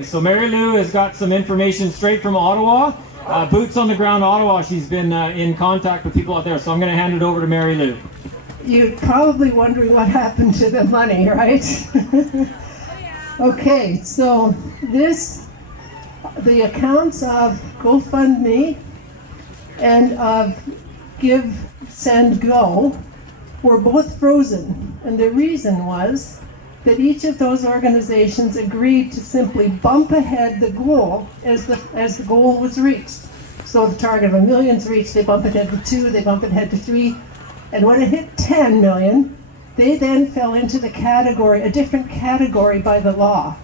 So Mary Lou has got some information straight from Ottawa. Boots on the ground Ottawa. She's been in contact with people out there. So I'm going to hand it over to Mary Lou. You're probably wondering what happened to the money, right? Okay, so the accounts of GoFundMe and of Give, Send, Go were both frozen. And the reason was that each of those organizations agreed to simply bump ahead the goal as the goal was reached. So the target of $1 million is reached, they bump it ahead to 2, they bump it ahead to 3, and when it hit 10 million, they then fell into the category, a different category by the law,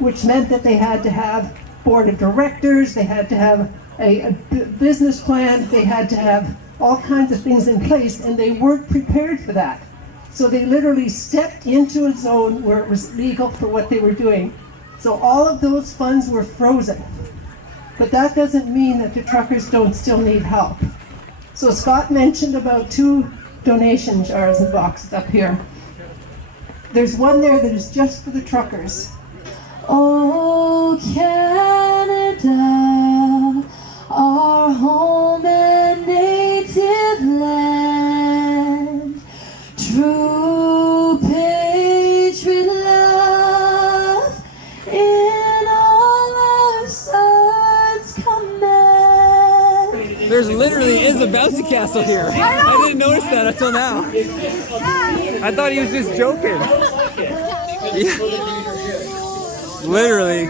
which meant that they had to have board of directors, they had to have a business plan, they had to have all kinds of things in place, and they weren't prepared for that. So they literally stepped into a zone where it was legal for what they were doing. So all of those funds were frozen. But that doesn't mean that the truckers don't still need help. So Scott mentioned about 2 donation jars and boxes up here. There's one there that is just for the truckers. Oh, Canada, our home and native land, true patriot love in all our sons command. There's literally is a bouncy castle here. I didn't notice that until now. I thought he was just joking. Yeah. Literally.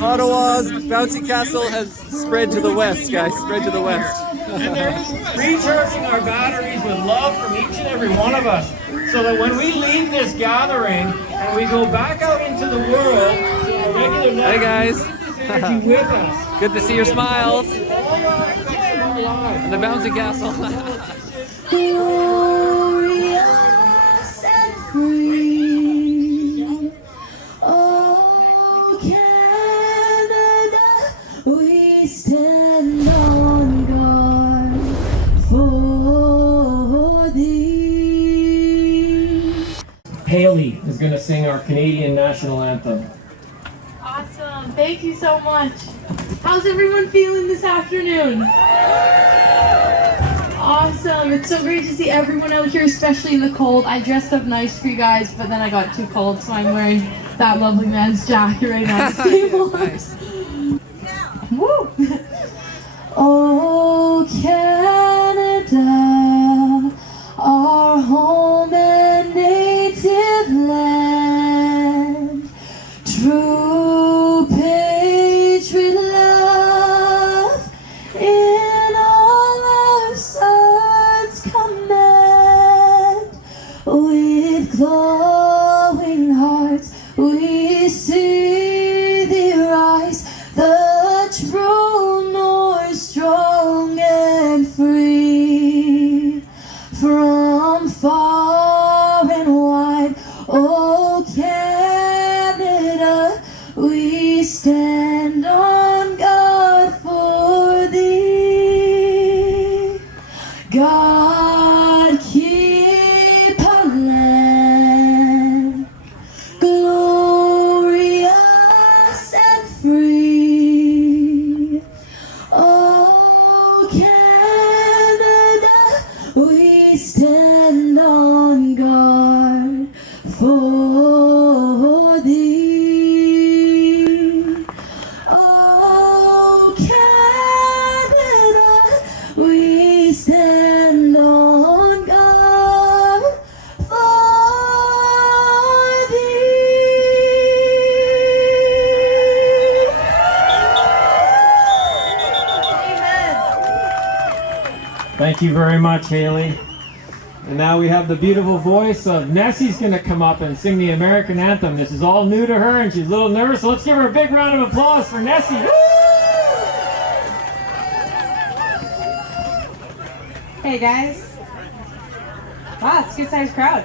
Ottawa's bouncy castle has spread to the west, guys. Spread to the west. And they're recharging our batteries with love from each and every one of us, so that when we leave this gathering and we go back out into the world, to our regular life, Hey guys. we take this energy with us. Good to see your smiles. All our lives. The bouncy castle. Glorious and free. Oh, Canada, we stand on guard for thee. Haley is going to sing our Canadian national anthem. Awesome. Thank you so much. How's everyone feeling this afternoon? Awesome. It's so great to see everyone out here, especially in the cold. I dressed up nice for you guys, but then I got too cold, so I'm wearing that lovely man's jacket right on the table. Nice. Woo! Oh, Canada, our home and native land, true patriot love in all our sons command. With glowing hearts we see thee rise, the true north, strong and free. From far and wide, oh Canada, we stand on guard for thee. God keep our land glorious and free. Oh, Canada, we stand on guard for thee. Oh, Canada, we stand on guard for thee. Thank you very much, Haley. And now we have the beautiful voice of Nessie's going to come up and sing the American anthem. This is all new to her, and she's a little nervous, so let's give her a big round of applause for Nessie. Woo! Hey guys. Wow, it's a good sized crowd.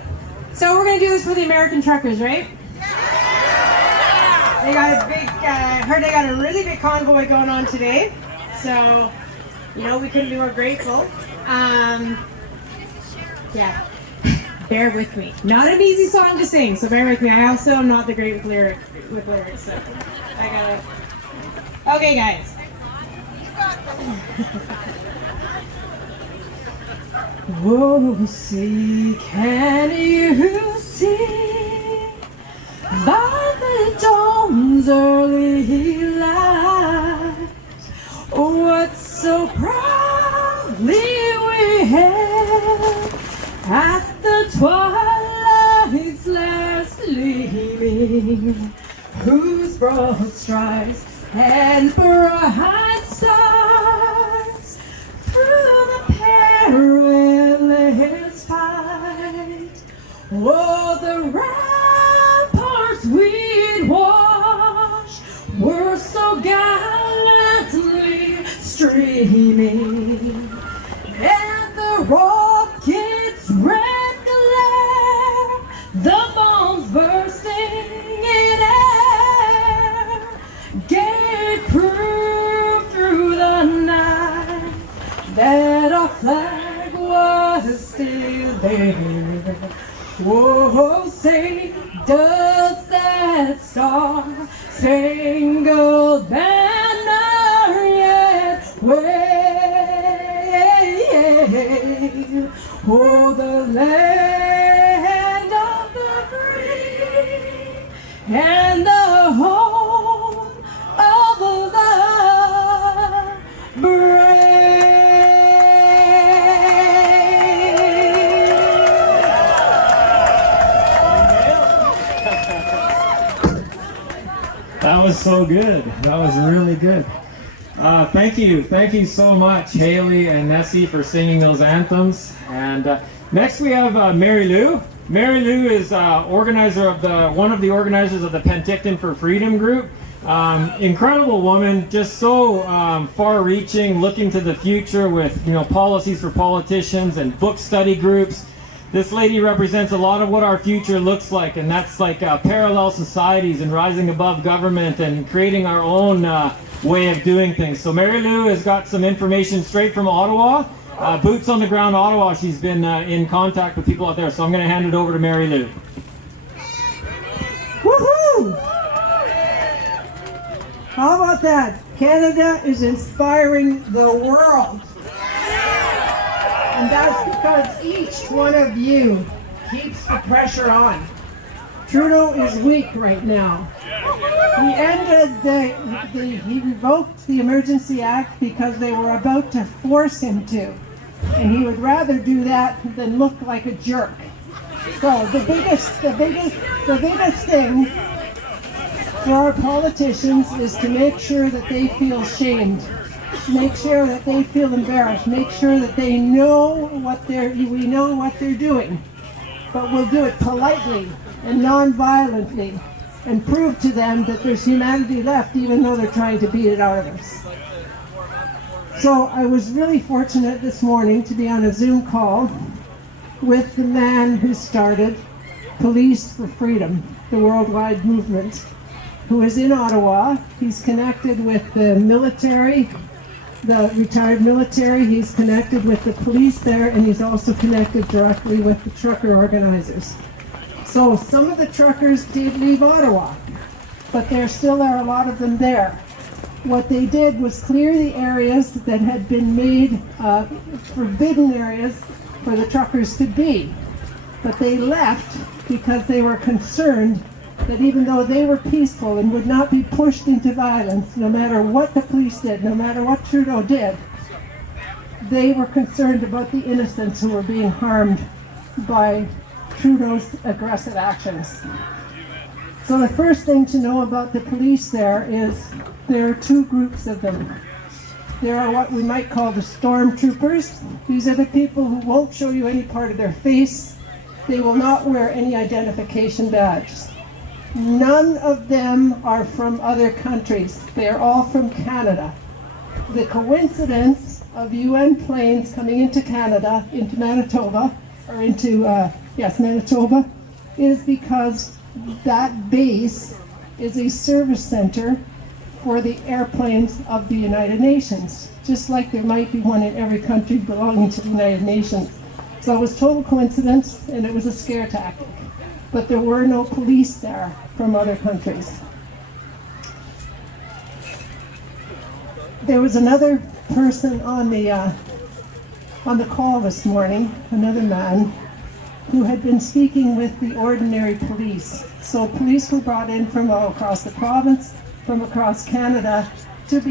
So we're gonna do this for the American truckers, right? They got a big, heard they got a really big convoy going on today. So, you know, we couldn't be more grateful. Yeah, bear with me. Not an easy song to sing, so bear with me. I also am not the great with lyrics. So. I got it. Okay, guys. Oh, see, can you see by the dawn's early light what so proudly we hailed at the twilight's last gleaming, whose broad stripes and bright stars through the perilous fight. Oh, the ramparts we'd watch were so gallantly streaming, and the rockets' red glare, the bombs bursting in air, gave proof through the night that our flag was still there. Whoa, say, does that star-spangled banner yet wave? Oh, the land of the free and the home of the brave. That was so good. That was really good. Thank you so much, Haley and Nessie, for singing those anthems. And next we have Mary Lou. Mary Lou is organizer of one of the organizers of the Penticton for Freedom group. Incredible woman, just so far-reaching, looking to the future with policies for politicians and book study groups. This lady represents a lot of what our future looks like, and that's like parallel societies and rising above government and creating our own way of doing things. So Mary Lou has got some information straight from Ottawa. Boots on the ground Ottawa. She's been in contact with people out there, so I'm going to hand it over to Mary Lou. Woohoo! How about that? Canada is inspiring the world. And that's because each one of you keeps the pressure on. Trudeau is weak right now. He revoked the Emergency Act because they were about to force him to. And he would rather do that than look like a jerk. So the biggest thing for our politicians is to make sure that they feel shamed. Make sure that they feel embarrassed. Make sure that they know we know what they're doing. But we'll do it politely and non-violently and prove to them that there's humanity left, even though they're trying to beat it out of us. So I was really fortunate this morning to be on a Zoom call with the man who started Police for Freedom, the worldwide movement, who is in Ottawa. He's connected with the military, the retired military. He's connected with the police there, and he's also connected directly with the trucker organizers. So some of the truckers did leave Ottawa, but there still are a lot of them there. What they did was clear the areas that had been made forbidden areas for the truckers to be. But they left because they were concerned that even though they were peaceful and would not be pushed into violence, no matter what the police did, no matter what Trudeau did, they were concerned about the innocents who were being harmed by Trudeau's aggressive actions. So the first thing to know about the police there is there are two groups of them. There are what we might call the stormtroopers. These are the people who won't show you any part of their face. They will not wear any identification badges. None of them are from other countries. They are all from Canada. The coincidence of UN planes coming into Canada, into Manitoba, or into, Manitoba, is because that base is a service center for the airplanes of the United Nations, just like there might be one in every country belonging to the United Nations. So it was total coincidence, and it was a scare tactic. But there were no police there from other countries. there was another person on the call this morning, another man, who had been speaking with the ordinary police. So police were brought in from all across the province, from across Canada, to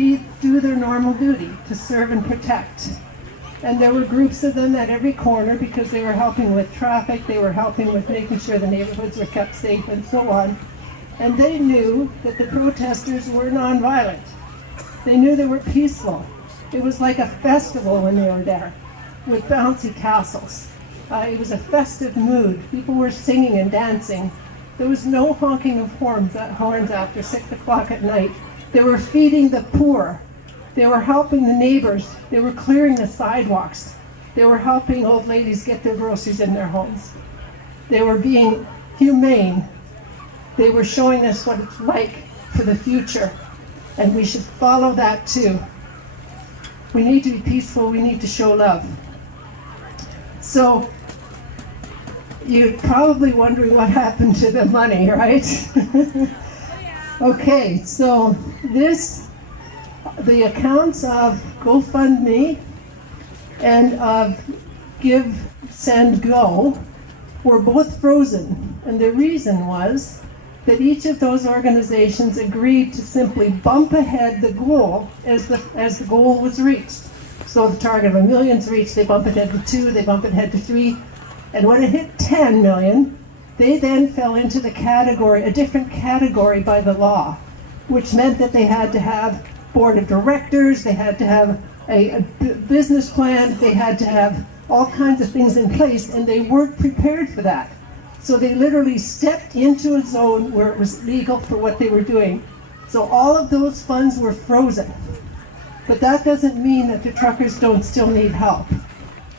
do their normal duty, to serve and protect. And there were groups of them at every corner because they were helping with traffic, they were helping with making sure the neighborhoods were kept safe and so on. And they knew that the protesters were nonviolent. They knew they were peaceful. It was like a festival when they were there, with bouncy castles. It was a festive mood. People were singing and dancing. There was no honking of horns after 6 o'clock at night. They were feeding the poor. They were helping the neighbors. They were clearing the sidewalks. They were helping old ladies get their groceries in their homes. They were being humane. They were showing us what it's like for the future, and we should follow that too. We need to be peaceful. We need to show love. So, you're probably wondering what happened to the money, right? Okay, so the accounts of GoFundMe and of Give, Send, Go were both frozen. And the reason was that each of those organizations agreed to simply bump ahead the goal as the goal was reached. So the target of 1 million's reached, they bump ahead to 2, they bump ahead to 3. And when it hit 10 million, they then fell into the category, a different category by the law, which meant that they had to have board of directors, they had to have a business plan, they had to have all kinds of things in place, and they weren't prepared for that. So they literally stepped into a zone where it was legal for what they were doing. So all of those funds were frozen. But that doesn't mean that the truckers don't still need help.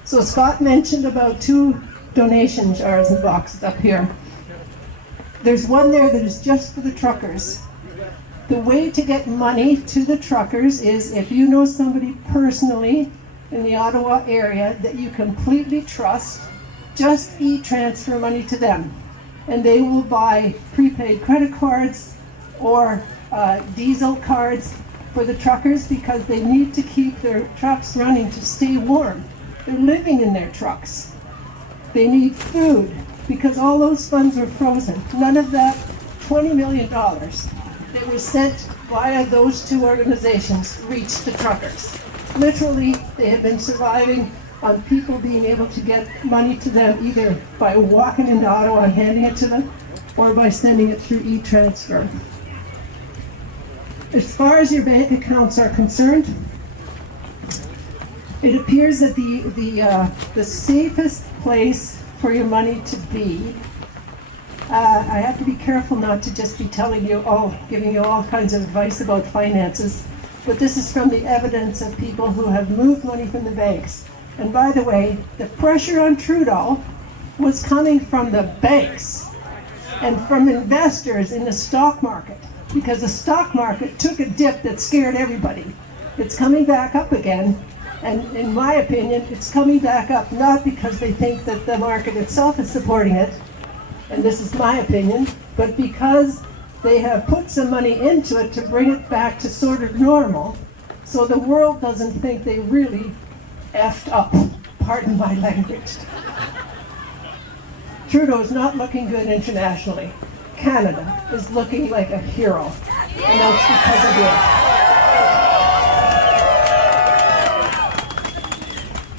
So Scott mentioned about 2 donation jars and boxes up here. There's one there that is just for the truckers. The way to get money to the truckers is if you know somebody personally in the Ottawa area that you completely trust, just e-transfer money to them. And they will buy prepaid credit cards or diesel cards for the truckers because they need to keep their trucks running to stay warm. They're living in their trucks. They need food because all those funds were frozen. None of that $20 million that was sent via those 2 organizations reached the truckers. Literally, they have been surviving on people being able to get money to them either by walking into Ottawa and handing it to them or by sending it through e-transfer. As far as your bank accounts are concerned, it appears that the safest place for your money to be, I have to be careful not to just be giving you all kinds of advice about finances, but this is from the evidence of people who have moved money from the banks. And by the way, the pressure on Trudeau was coming from the banks and from investors in the stock market, because the stock market took a dip that scared everybody. It's coming back up again, and in my opinion, it's coming back up not because they think that the market itself is supporting it, and this is my opinion, but because they have put some money into it to bring it back to sort of normal, so the world doesn't think they really effed up. Pardon my language. Trudeau is not looking good internationally. Canada is looking like a hero, and that's because of you.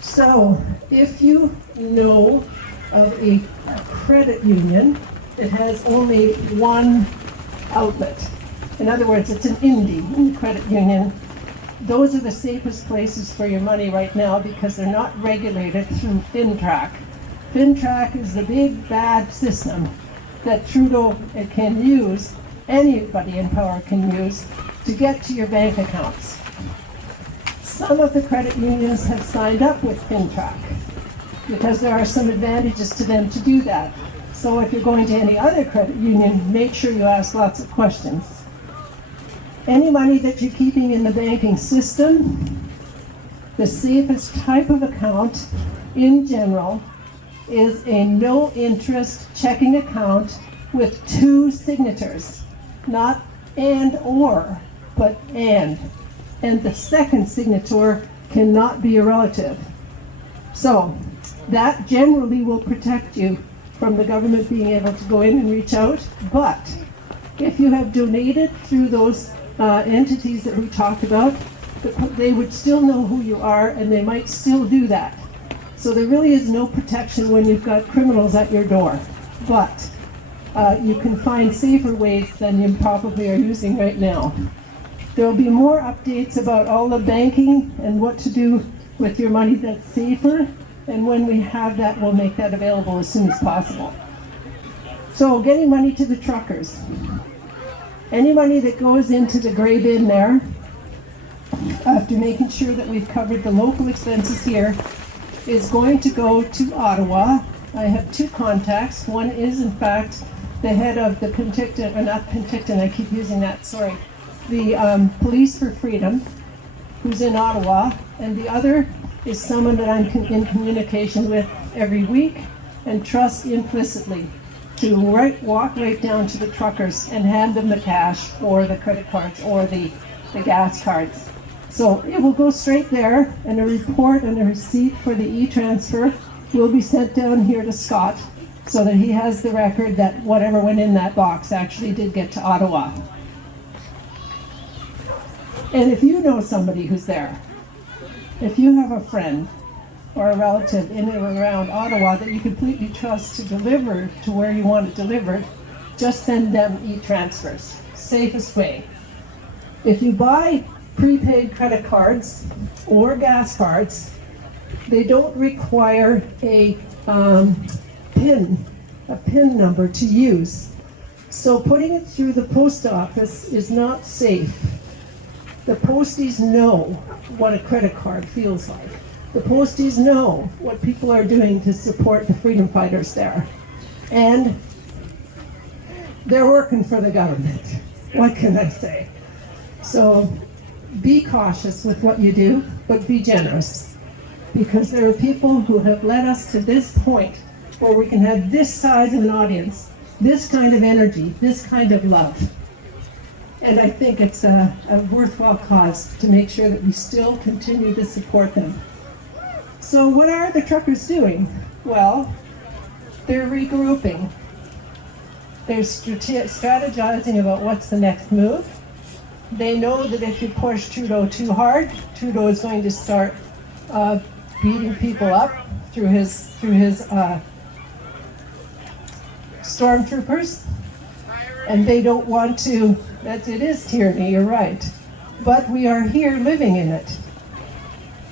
So, if you know of a credit union that has only one outlet, in other words, it's an indie credit union, those are the safest places for your money right now because they're not regulated through FinTrack. FinTrack is the big bad system that Trudeau can use, anybody in power can use, to get to your bank accounts. Some of the credit unions have signed up with FinTrack because there are some advantages to them to do that. So if you're going to any other credit union, make sure you ask lots of questions. Any money that you're keeping in the banking system, the safest type of account in general is a no-interest checking account with 2 signatures, not and or, but and. and the second signature cannot be a relative. So that generally will protect you from the government being able to go in and reach out. But if you have donated through those entities that we talked about, they would still know who you are, and they might still do that. So there really is no protection when you've got criminals at your door. But you can find safer ways than you probably are using right now. There will be more updates about all the banking and what to do with your money that's safer. And when we have that, we'll make that available as soon as possible. So getting money to the truckers. Any money that goes into the gray bin there, after making sure that we've covered the local expenses here, is going to go to Ottawa. I have two contacts. One is, in fact, the head of the Penticton, or not Penticton, I keep using that, sorry, the Police for Freedom, who's in Ottawa, and the other is someone that I'm in communication with every week and trust implicitly to walk right down to the truckers and hand them the cash or the credit cards or the gas cards. So it will go straight there, and a report and a receipt for the e-transfer will be sent down here to Scott so that he has the record that whatever went in that box actually did get to Ottawa. And if you know somebody who's there, if you have a friend or a relative in and around Ottawa that you completely trust to deliver to where you want it delivered, just send them e-transfers. Safest way. If you buy prepaid credit cards or gas cards, they don't require a PIN number to use. So putting it through the post office is not safe. The posties know what a credit card feels like. The posties know what people are doing to support the freedom fighters there. And they're working for the government. What can I say? So be cautious with what you do, but be generous. Because there are people who have led us to this point where we can have this size of an audience, this kind of energy, this kind of love. And I think it's a worthwhile cause to make sure that we still continue to support them. So what are the truckers doing? Well, they're regrouping. They're strategizing about what's the next move. They know that if you push Trudeau too hard, Trudeau is going to start beating people up through his stormtroopers. And they don't want to, it is tyranny, you're right. But we are here living in it.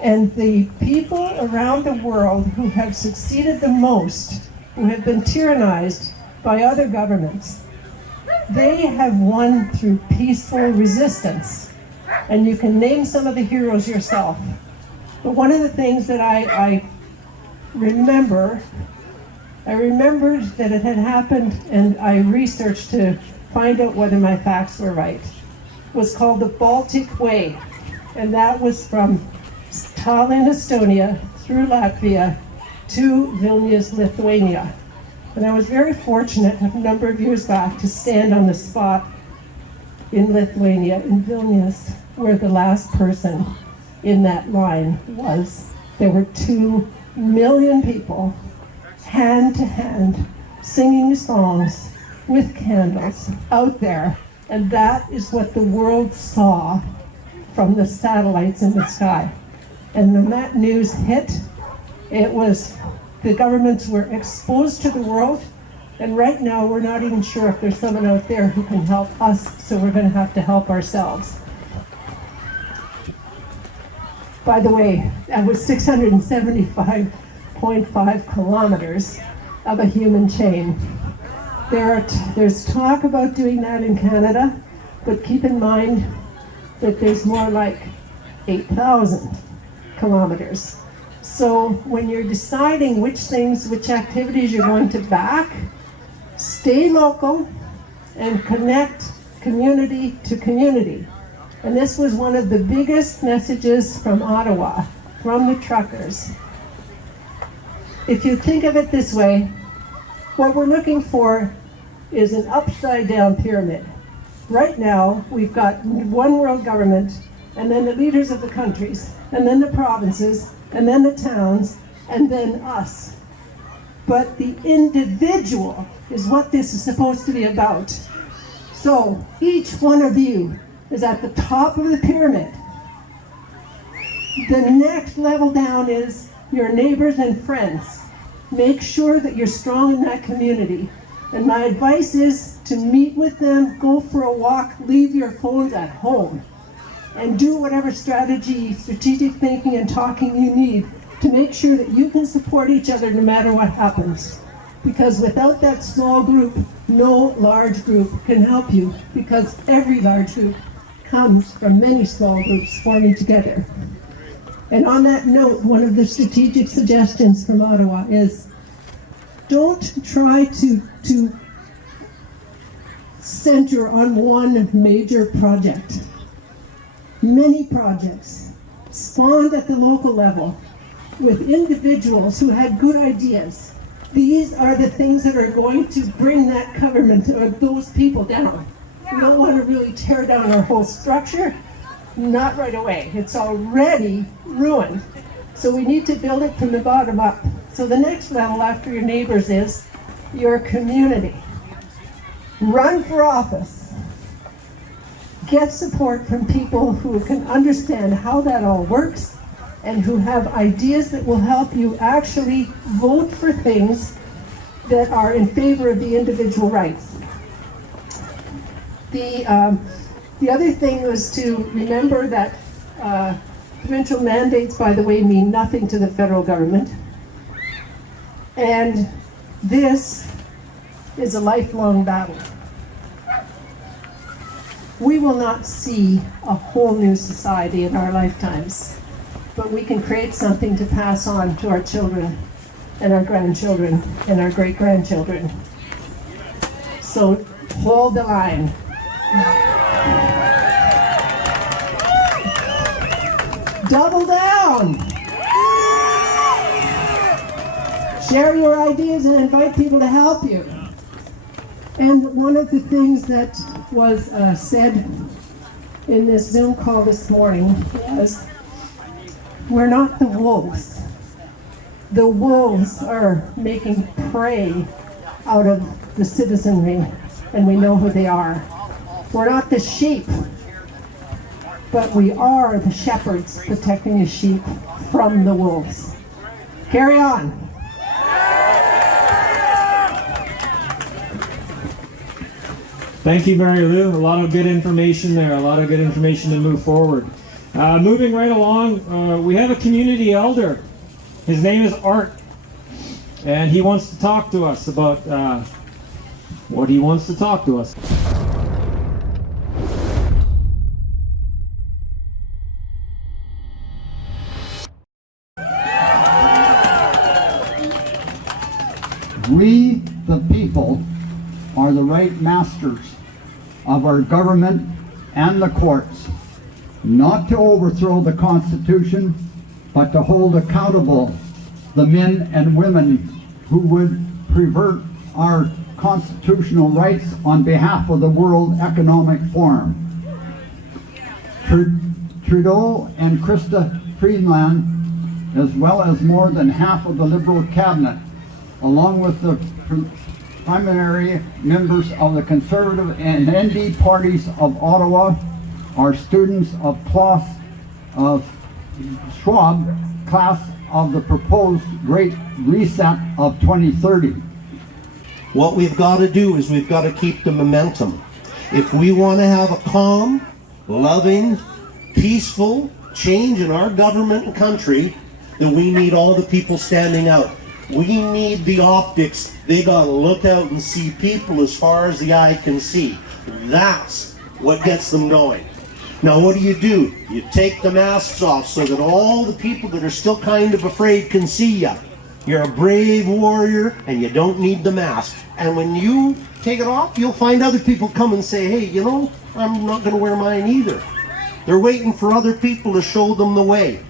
And the people around the world who have succeeded the most, who have been tyrannized by other governments, they have won through peaceful resistance. And you can name some of the heroes yourself. But one of the things that I remembered that it had happened, and I researched to find out whether my facts were right, was called the Baltic Way. And that was from Tallinn, Estonia, through Latvia to Vilnius, Lithuania. And I was very fortunate a number of years back to stand on the spot in Lithuania, in Vilnius, where the last person in that line was. There were 2 million people, hand to hand, singing songs with candles out there. And that is what the world saw from the satellites in the sky. And when that news hit, the governments were exposed to the world, and right now we're not even sure if there's someone out there who can help us, so we're going to have to help ourselves. By the way, that was 675.5 kilometers of a human chain. There's talk about doing that in Canada, but keep in mind that there's more like 8,000 kilometers. So when you're deciding which activities you're going to back, stay local and connect community to community. And this was one of the biggest messages from Ottawa, from the truckers. If you think of it this way, what we're looking for is an upside down pyramid. Right now, we've got one world government and then the leaders of the countries, and then the provinces, and then the towns, and then us. But the individual is what this is supposed to be about. So each one of you is at the top of the pyramid. The next level down is your neighbors and friends. Make sure that you're strong in that community. And my advice is to meet with them, go for a walk, leave your phones at home, and do whatever strategic thinking and talking you need to make sure that you can support each other no matter what happens. Because without that small group, no large group can help you, because every large group comes from many small groups forming together. And on that note, one of the strategic suggestions from Ottawa is don't try to center on one major project. Many projects spawned at the local level with individuals who had good ideas. These are the things that are going to bring that government or those people down. We don't want to really tear down our whole structure. Not right away. It's already ruined. So we need to build it from the bottom up. So the next level after your neighbors is your community. Run for office. Get support from people who can understand how that all works and who have ideas that will help you actually vote for things that are in favor of the individual rights. The other thing was to remember that provincial mandates, by the way, mean nothing to the federal government. And this is a lifelong battle. We will not see a whole new society in our lifetimes, but we can create something to pass on to our children and our grandchildren and our great-grandchildren. So hold the line. Double down! Share your ideas and invite people to help you. And one of the things that was said in this Zoom call this morning was, we're not the wolves. The wolves are making prey out of the citizenry, and we know who they are. We're not the sheep, but we are the shepherds protecting the sheep from the wolves. Carry on. Thank you, Mary Lou. A lot of good information there, a lot of good information to move forward. Moving right along, we have a community elder. His name is Art, and he wants to talk to us about what he wants to talk to us. We, the people, are the right masters of our government and the courts, not to overthrow the Constitution, but to hold accountable the men and women who would pervert our constitutional rights on behalf of the World Economic Forum. Trudeau and Krista Freeland, as well as more than half of the Liberal cabinet, along with the primary members of the Conservative and ND parties of Ottawa, are students of Schwab class of the proposed Great Reset of 2030. What we've got to do is we've got to keep the momentum. If we want to have a calm, loving, peaceful change in our government and country, then we need all the people standing out. We need the optics. They got to look out and see people as far as the eye can see. That's what gets them going. Now what do? You take the masks off so that all the people that are still kind of afraid can see you. You're a brave warrior and you don't need the mask. And when you take it off, you'll find other people come and say, hey, you know, I'm not going to wear mine either. They're waiting for other people to show them the way.